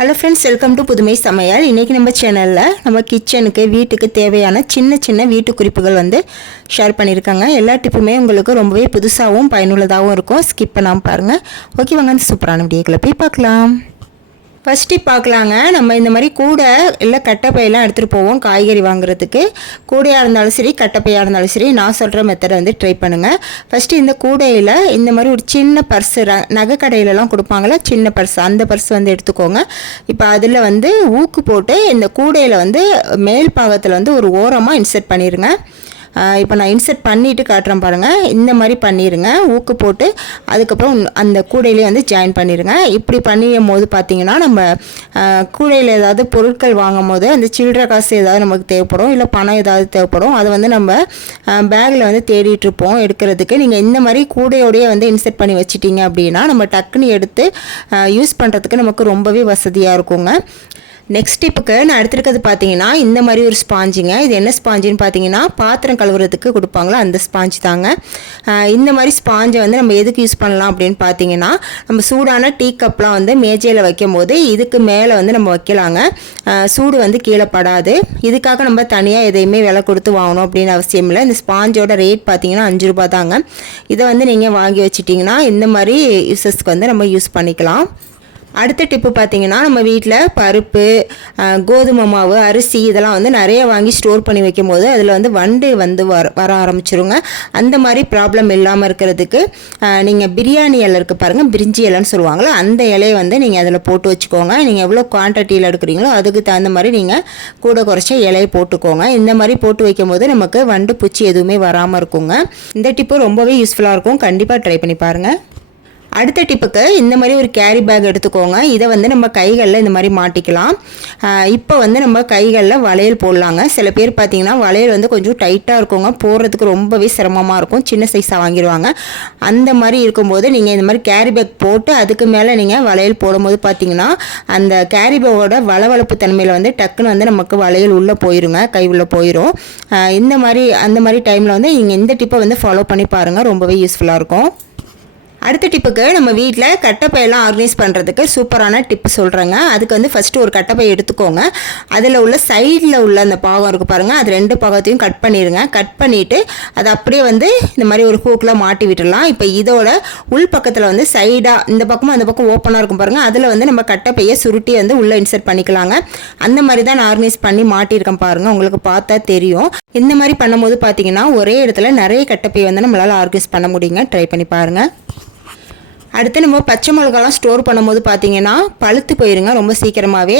Hello friends, welcome to புதுமை சமையல். இன்றைக்கி நம்ம சேனலில் நம்ம கிச்சனுக்கு வீட்டுக்கு தேவையான சின்ன சின்ன வீட்டு குறிப்புகள் ஷேர் பண்ணியிருக்காங்க. எல்லா டிப்புமே உங்களுக்கு ரொம்பவே புதுசாகவும் பயனுள்ளதாகவும் இருக்கும். ஸ்கிப் பண்ணாமல் பாருங்கள். ஓகே, வாங்க சூப்பரான வீடியோக்களை போய் பார்க்கலாம். ஃபஸ்ட் டிப் பார்க்கலாங்க. நம்ம இந்த மாதிரி கூடை இல்லை கட்டைப்பையெல்லாம் எடுத்துகிட்டு போவோம் காய்கறி வாங்குறதுக்கு. கூடையாக இருந்தாலும் சரி, கட்டைப்பையாக இருந்தாலும் சரி, நான் சொல்கிற மெத்தடை ட்ரை பண்ணுங்கள். ஃபஸ்ட்டு இந்த கூடையில் இந்த மாதிரி ஒரு சின்ன பர்ஸு, நகை கடையிலலாம் கொடுப்பாங்களா சின்ன பர்ஸ், அந்த பர்ஸ் எடுத்துக்கோங்க. இப்போ அதில் ஊக்கு போட்டு இந்த கூடையில் மேல் பாகத்தில் ஒரு ஓரமாக இன்சர்ட் பண்ணிடுங்க. இப்போ நான் இன்சர்ட் பண்ணிவிட்டு காட்டுறேன் பாருங்கள். இந்த மாதிரி பண்ணிடுங்க. ஊக்கு போட்டு அதுக்கப்புறம் அந்த கூடையிலே ஜாயின் பண்ணிடுங்க. இப்படி பண்ணியும் போது பார்த்திங்கன்னா நம்ம கூடையில் ஏதாவது பொருட்கள் வாங்கும் போது அந்த சில்லறை காசு ஏதாவது நமக்கு தேவைப்படும், இல்லை பணம் ஏதாவது தேவைப்படும். அதை நம்ம பேக்கில் தேடிட்டுருப்போம் எடுக்கிறதுக்கு. நீங்கள் இந்த மாதிரி கூடையோடையே இன்சர்ட் பண்ணி வச்சிட்டிங்க அப்படின்னா நம்ம டக்குன்னு எடுத்து யூஸ் பண்ணுறதுக்கு நமக்கு ரொம்பவே வசதியாக இருக்குங்க. நெக்ஸ்ட் டிப்புக்கு நான் எடுத்துருக்கிறது பார்த்தீங்கன்னா இந்த மாதிரி ஒரு ஸ்பாஞ்சுங்க. இது என்ன ஸ்பாஞ்சுன்னு பார்த்தீங்கன்னா பாத்திரம் கழுவுறதுக்கு கொடுப்பாங்களா அந்த ஸ்பாஞ்சு தாங்க. இந்த மாதிரி ஸ்பாஞ்சை நம்ம எதுக்கு யூஸ் பண்ணலாம் அப்படின்னு பார்த்தீங்கன்னா, நம்ம சூடான டீ கப்லாம் மேஜையில் வைக்கும் போது இதுக்கு மேலே நம்ம வைக்கலாங்க. சூடு கீழே படாது. இதுக்காக நம்ம தனியாக எதையுமே விலை கொடுத்து வாங்கணும் அப்படின்னு அவசியம் இல்லை. இந்த ஸ்பாஞ்சோட ரேட் பார்த்தீங்கன்னா 5 ரூபா தாங்க. இதை நீங்கள் வாங்கி வச்சிட்டிங்கன்னா இந்த மாதிரி யூசஸ்க்கு நம்ம யூஸ் பண்ணிக்கலாம். அடுத்த டிப்பு பார்த்திங்கன்னா, நம்ம வீட்டில் பருப்பு, கோதுமை மாவு, அரிசி இதெல்லாம் நிறைய வாங்கி ஸ்டோர் பண்ணி வைக்கும் போது அதில் வண்டு வர ஆரம்பிச்சிருங்க. அந்த மாதிரி ப்ராப்ளம் இல்லாமல் இருக்கிறதுக்கு நீங்கள் பிரியாணி இலை இருக்குது பாருங்கள், பிரிஞ்சி இலைன்னு சொல்லுவாங்களே, அந்த இலையை நீங்கள் அதில் போட்டு வச்சுக்கோங்க. நீங்கள் எவ்வளோ குவான்டிட்டியில் எடுக்கிறீங்களோ அதுக்கு தகுந்த மாதிரி நீங்கள் கூட குறைச்ச இலையை போட்டுக்கோங்க. இந்த மாதிரி போட்டு வைக்கும் போது நமக்கு வண்டு பூச்சி எதுவுமே வராமல் இருக்குங்க. இந்த டிப்பு ரொம்பவே யூஸ்ஃபுல்லாக இருக்கும். கண்டிப்பாக ட்ரை பண்ணி பாருங்கள். அடுத்த டிப்புக்கு இந்த மாதிரி ஒரு கேரி பேக் எடுத்துக்கோங்க. இதை நம்ம கைகளில் இந்த மாதிரி மாட்டிக்கலாம். இப்போ நம்ம கைகளில் வளையல் போடலாங்க. சில பேர் பார்த்தீங்கன்னா வளையல் கொஞ்சம் டைட்டாக இருக்குங்க, போடுறதுக்கு ரொம்பவே சிரமமாக இருக்கும், சின்ன சைஸாக வாங்கிடுவாங்க. அந்த மாதிரி இருக்கும்போது நீங்கள் இந்த மாதிரி கேரி பேக் போட்டு அதுக்கு மேலே நீங்கள் வளையல் போடும்போது பார்த்தீங்கன்னா அந்த கேரி பேக்கோட வளவளப்பு தன்மையில் டக்குன்னு நமக்கு வளையல் உள்ளே போயிருங்க, கை உள்ளே போயிடும். இந்த மாதிரி அந்த மாதிரி டைமில் நீங்கள் இந்த டிப்பை ஃபாலோ பண்ணி பாருங்கள், ரொம்பவே யூஸ்ஃபுல்லாக இருக்கும். அடுத்த டிப்புக்கு நம்ம வீட்டில் கட்டைப்பையெல்லாம் ஆர்கனைஸ் பண்ணுறதுக்கு சூப்பரான டிப்பு சொல்கிறேங்க. அதுக்கு ஃபஸ்ட்டு ஒரு கட்டைப்பை எடுத்துக்கோங்க. அதில் உள்ள சைடில் உள்ள அந்த பாகம் இருக்குது பாருங்கள், அது 2 பாகத்தையும் கட் பண்ணிடுங்க. கட் பண்ணிவிட்டு அதை அப்படியே இந்த மாதிரி ஒரு ஹூக்கில் மாட்டி விட்டுடலாம். இப்போ இதோட உள் பக்கத்தில் சைடாக இந்த பக்கமும் அந்த பக்கம் ஓப்பனாக இருக்கும் பாருங்கள், அதில் நம்ம கட்டைப்பையை சுருட்டி உள்ளே இன்சர்ட் பண்ணிக்கலாங்க. அந்த மாதிரி தான் நான் ஆர்கனைஸ் பண்ணி மாட்டியிருக்கேன் பாருங்கள், உங்களுக்கு பார்த்தா தெரியும். இந்த மாதிரி பண்ணும்போது பார்த்தீங்கன்னா ஒரே இடத்துல நிறைய கட்டைப்பை நம்மளால் ஆர்கனைஸ் பண்ண முடியுங்க. ட்ரை பண்ணி பாருங்கள். அடுத்து நம்ம பச்சை மிளகாலாம் ஸ்டோர் பண்ணும்போது பார்த்தீங்கன்னா பழுத்து போயிருங்க ரொம்ப சீக்கிரமாகவே.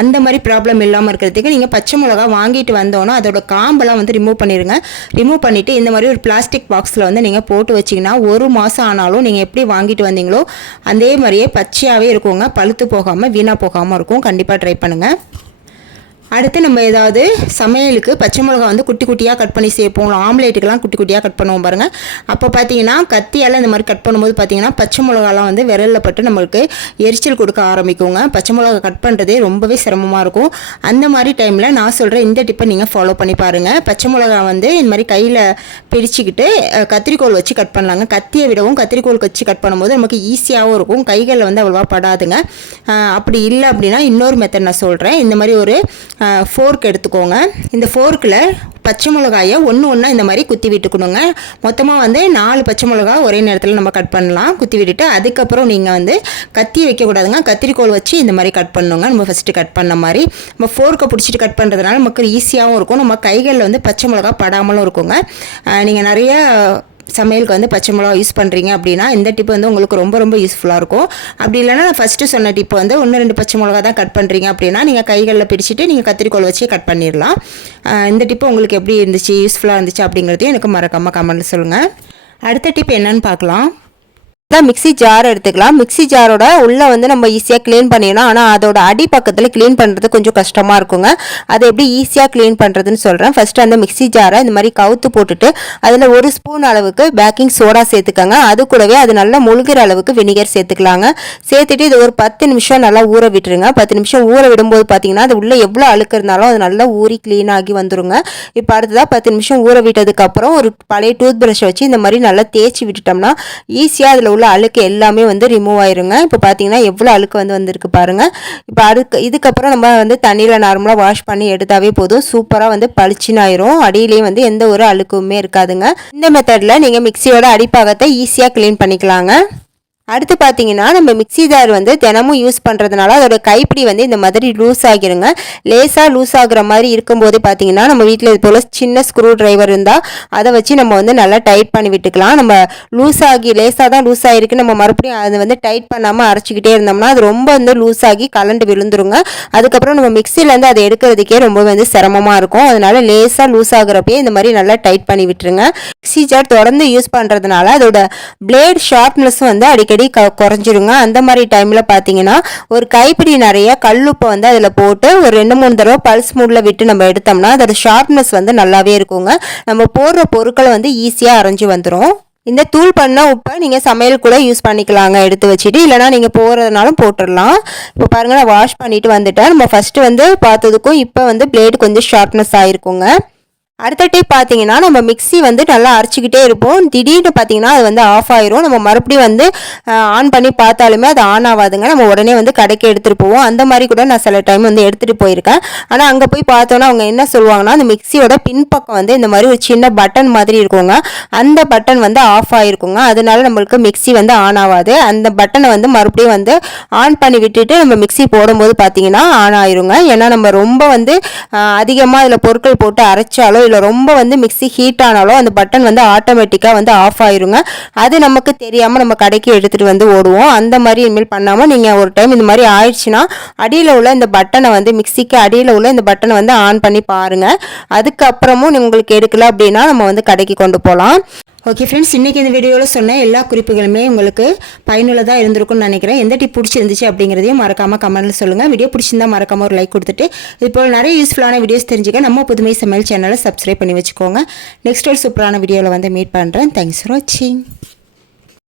அந்த மாதிரி ப்ராப்ளம் இல்லாமல் இருக்கிறதுக்கு நீங்கள் பச்சை மிளகா வாங்கிட்டு வந்தோன்னா அதோட காம்பெல்லாம் ரிமூவ் பண்ணிடுங்க. ரிமூவ் பண்ணிவிட்டு இந்த மாதிரி ஒரு பிளாஸ்டிக் பாக்ஸில் நீங்கள் போட்டு வச்சிங்கன்னா 1 மாதம் ஆனாலும் நீங்கள் எப்படி வாங்கிட்டு வந்தீங்களோ அதே மாதிரியே பச்சையாகவே இருக்குங்க, பழுத்து போகாமல் வீணாக போகாமல் இருக்கும். கண்டிப்பாக ட்ரை பண்ணுங்கள். அடுத்து நம்ம ஏதாவது சமையலுக்கு பச்சை மிளகா குட்டி குட்டியாக கட் பண்ணி சேர்ப்போம், ஆம்லேட்டுக்கெல்லாம் குட்டி குட்டியாக கட் பண்ணுவோம் பாருங்கள். அப்போ பார்த்தீங்கன்னா கத்தியால் இந்த மாதிரி கட் பண்ணும்போது பார்த்தீங்கன்னா பச்சை மிளகாலாம் விரலில் பட்டு நம்மளுக்கு எரிச்சல் கொடுக்க ஆரம்பிக்குங்க. பச்சை மிளகா கட் பண்ணுறதே ரொம்பவே சிரமமாக இருக்கும். அந்த மாதிரி டைமில் நான் சொல்கிற இந்த டிப்பை நீங்கள் ஃபாலோ பண்ணி பாருங்கள். பச்சை மிளகா இந்த மாதிரி கையில் பிடிச்சிக்கிட்டு கத்திரிக்கோல் வச்சு கட் பண்ணலாங்க. கத்தியை விடவும் கத்திரிக்கோல் வச்சு கட் பண்ணும்போது நமக்கு ஈஸியாகவும் இருக்கும், கைகளில் அவ்வளோவா படாதுங்க. அப்படி இல்லை அப்படின்னா இன்னொரு மெத்தட் நான் சொல்கிறேன். இந்த மாதிரி ஒரு ஃபோர்க் எடுத்துக்கோங்க. இந்த ஃபோர்க்கில் பச்சை மிளகாயை ஒன்றா இந்த மாதிரி குத்தி விட்டுக்கணுங்க. மொத்தமாக 4 பச்சை மிளகா ஒரே நேரத்தில் நம்ம கட் பண்ணலாம். குத்தி விட்டுட்டு அதுக்கப்புறம் நீங்கள் கத்தி வைக்கக்கூடாதுங்க, கத்திரிக்கோல் வச்சு இந்த மாதிரி கட் பண்ணுங்க. நம்ம ஃபஸ்ட்டு கட் பண்ண மாதிரி நம்ம ஃபோர்க்கை பிடிச்சிட்டு கட் பண்ணுறதுனால நமக்கு ஈஸியாகவும் இருக்கும், நம்ம கைகளில் பச்சை மிளகா படாமலும் இருக்குங்க. நீங்கள் நிறைய சமையலுக்கு பச்சை மிளகா யூஸ் பண்ணுறீங்க அப்படின்னா இந்த டிப்பு உங்களுக்கு ரொம்ப ரொம்ப யூஸ்ஃபுல்லாக இருக்கும். அப்படி இல்லைனா நான் ஃபஸ்ட்டு சொன்ன டிப்பு 1-2 பச்சை மிளகா தான் கட் பண்ணுறீங்க அப்படின்னா நீங்கள் கைகளில் பிடிச்சிட்டு நீங்கள் கத்திரிக்கோல் வச்சு கட் பண்ணிடலாம். இந்த டிப்பு உங்களுக்கு எப்படி இருந்துச்சு, யூஸ்ஃபுல்லாக இருந்துச்சு அப்படிங்கிறதையும் எனக்கு மறக்காமல் கமெண்ட்டில் சொல்லுங்கள். அடுத்த டிப் என்னன்னு பார்க்கலாம். மிக்ஸி ஜார் எடுத்துக்கலாம். மிக்ஸி ஜாரோட உள்ளே நம்ம ஈஸியாக க்ளீன் பண்ணிடலாம். ஆனால் அதோட அடி பக்கத்தில் க்ளீன் பண்ணுறது கொஞ்சம் கஷ்டமாக இருக்குங்க. அதை எப்படி ஈஸியாக க்ளீன் பண்ணுறதுன்னு சொல்கிறேன். ஃபஸ்ட்டு அந்த மிக்ஸி ஜாரை இந்த மாதிரி கவுத்து போட்டுட்டு அதில் 1 ஸ்பூன் அளவுக்கு பேக்கிங் சோடா சேர்த்துக்கோங்க. அது கூடவே அது நல்லா முழுகிற அளவுக்கு வினிகர் சேர்த்துக்கலாங்க. சேர்த்துட்டு இது ஒரு 10 நிமிஷம் நல்லா ஊற விட்டுருங்க. 10 நிமிஷம் ஊற விடும்போது பார்த்தீங்கன்னா அது உள்ளே எவ்வளோ அழுக்கு இருந்தாலும் அது நல்லா ஊறி க்ளீன் ஆகி வந்துருங்க. இப்போ அடுத்ததாக 10 நிமிஷம் ஊற விட்டதுக்கப்புறம் ஒரு பழைய டூத் ப்ரஷை வச்சு இந்த மாதிரி நல்லா தேய்ச்சி விட்டுட்டோம்னா ஈஸியாக அதில் உள்ள உள்ள அழுக்கு எல்லாமே வந்து ரிமூவ் ஆயிருங்க. இப்போ பார்த்தீங்கன்னா எவ்வளோ அழுக்கு வந்து வந்திருக்கு பாருங்கள். இப்போ இதுக்கப்புறம் நம்ம வந்து தண்ணியில் நார்மலாக வாஷ் பண்ணி எடுத்தாவே போதும். சூப்பராக வந்து பளிச்சுன்னு ஆயிரும். அடியிலையும் வந்து எந்த ஒரு அழுக்குமே இருக்காதுங்க. இந்த மெத்தடில் நீங்கள் மிக்சியோட அடிப்பாகத்தை ஈஸியாக க்ளீன் பண்ணிக்கலாங்க. அடுத்து பார்த்தீங்கன்னா நம்ம மிக்சி ஜார் வந்து தினமும் யூஸ் பண்ணுறதுனால அதோட கைப்பிடி வந்து இந்த மாதிரி லூஸ் ஆகிருங்க. லேசாக லூஸ் ஆகுற மாதிரி இருக்கும்போது பார்த்தீங்கன்னா நம்ம வீட்டில் இது போல் சின்ன ஸ்க்ரூ டிரைவர் இருந்தால் அதை வச்சு நம்ம வந்து நல்லா டைட் பண்ணி விட்டுக்கலாம். நம்ம லூஸ் ஆகி லேசாக தான் லூஸ் ஆகிருக்கு, நம்ம மறுபடியும் அதை வந்து டைட் பண்ணாமல் அரைச்சிக்கிட்டே இருந்தோம்னா அது ரொம்ப வந்து லூஸ் ஆகி கலண்டு விழுந்துருங்க. அதுக்கப்புறம் நம்ம மிக்சிலேருந்து அதை எடுக்கிறதுக்கே ரொம்ப வந்து சிரமமாக இருக்கும். அதனால லேசாக லூஸ் ஆகுறப்பே இந்த மாதிரி நல்லா டைட் பண்ணி விட்டுருங்க. மிக்சி ஜார் தொடர்ந்து யூஸ் பண்ணுறதுனால அதோட பிளேட் ஷார்ப்னஸும் வந்து அடிக்கடி குறைஞ்சிருங்க. அந்த மாதிரி டைமில் பார்த்தீங்கன்னா ஒரு கைப்பிடி நிறைய கல்லுப்பை வந்து அதில் போட்டு ஒரு 2-3 தடவை பல்ஸ் மூடில் விட்டு நம்ம எடுத்தோம்னா அதோட ஷார்ப்னஸ் வந்து நல்லாவே இருக்குங்க. நம்ம போடுற பொருட்களை வந்து ஈஸியாக அரைஞ்சி வந்துடும். இந்த தூள் பண்ண உப்பை நீங்கள் சமையல் கூட யூஸ் பண்ணிக்கலாங்க எடுத்து வச்சுட்டு, இல்லைனா நீங்கள் போகிறதுனாலும் போட்டுடலாம். இப்போ பாருங்கள், நான் வாஷ் பண்ணிவிட்டு வந்துட்டேன். நம்ம ஃபஸ்ட்டு வந்து பார்த்ததுக்கும் இப்போ வந்து பிளேடு கொஞ்சம் ஷார்ப்னஸ் ஆகிருக்குங்க. அடுத்த டிப் பார்த்தீங்கன்னா நம்ம மிக்சி வந்து நல்லா அரைச்சிக்கிட்டே இருப்போம். திடீர்னு பார்த்தீங்கன்னா அது வந்து ஆஃப் ஆயிரும். நம்ம மறுபடியும் வந்து ஆன் பண்ணி பார்த்தாலுமே அது ஆன் ஆகாதுங்க. நம்ம உடனே வந்து கடைக்கு எடுத்துகிட்டு போவோம். அந்த மாதிரி கூட நான் சில டைம் வந்து எடுத்துகிட்டு போயிருக்கேன். ஆனால் அங்கே போய் பார்த்தோன்னா அவங்க என்ன சொல்லுவாங்கன்னா அந்த மிக்சியோட பின்பக்கம் வந்து இந்த மாதிரி ஒரு சின்ன பட்டன் மாதிரி இருக்குங்க. அந்த பட்டன் வந்து ஆஃப் ஆகிருக்குங்க. அதனால நம்மளுக்கு மிக்சி வந்து ஆன் ஆகாது. அந்த பட்டனை வந்து மறுபடியும் வந்து ஆன் பண்ணி விட்டுட்டு நம்ம மிக்சி போடும்போது பார்த்தீங்கன்னா ஆன் ஆயிருங்க. ஏன்னா நம்ம ரொம்ப வந்து அதிகமாக அதில் பொருட்கள் போட்டு அரைச்சாலோ இல்லை ரொம்ப வந்து மிக்சி ஹீட் ஆனாலும் அந்த பட்டன் வந்து ஆட்டோமேட்டிக்காக வந்து ஆஃப் ஆயிருங்க. அது நமக்கு தெரியாமல் நம்ம கடைக்கு எடுத்துகிட்டு வந்து ஓடுவோம். அந்த மாதிரி இனிமேல் பண்ணாமல் நீங்கள் ஒரு டைம் இந்த மாதிரி ஆயிடுச்சுன்னா அடியில் உள்ள இந்த பட்டனை வந்து மிக்சிக்கு அடியில் உள்ள இந்த பட்டனை வந்து ஆன் பண்ணி பாருங்கள். அதுக்கப்புறமும் உங்களுக்கு எடுக்கல அப்படின்னா நம்ம வந்து கடைக்கு கொண்டு போகலாம். ஓகே ஃப்ரெண்ட்ஸ், இன்றைக்கி இந்த வீடியோவில் சொன்ன எல்லா குறிப்புகளுமே உங்களுக்கு பயனுள்ளதாக இருந்திருக்கும்னு நினைக்கிறேன். எந்த டிப் பிடிச்சிருந்துச்சு அப்படிங்கிறதையும் மறக்காமல் கமெண்ட்டில் சொல்லுங்கள். வீடியோ பிடிச்சிருந்தா மறக்காமல் ஒரு லைக் கொடுத்துட்டு இப்போ நிறைய யூஸ்ஃபுல்லான வீடியோஸ் தெரிஞ்சுக்க நம்ம புதுமை சமையல் சேனலை சப்ஸ்கிரைப் பண்ணி வச்சுக்கோங்க. நெக்ஸ்ட் ஒரு சூப்பரான வீடியோவில் வந்து மீட் பண்ணுறேன். தேங்க்ஸ் ஃபார் வாட்சிங்.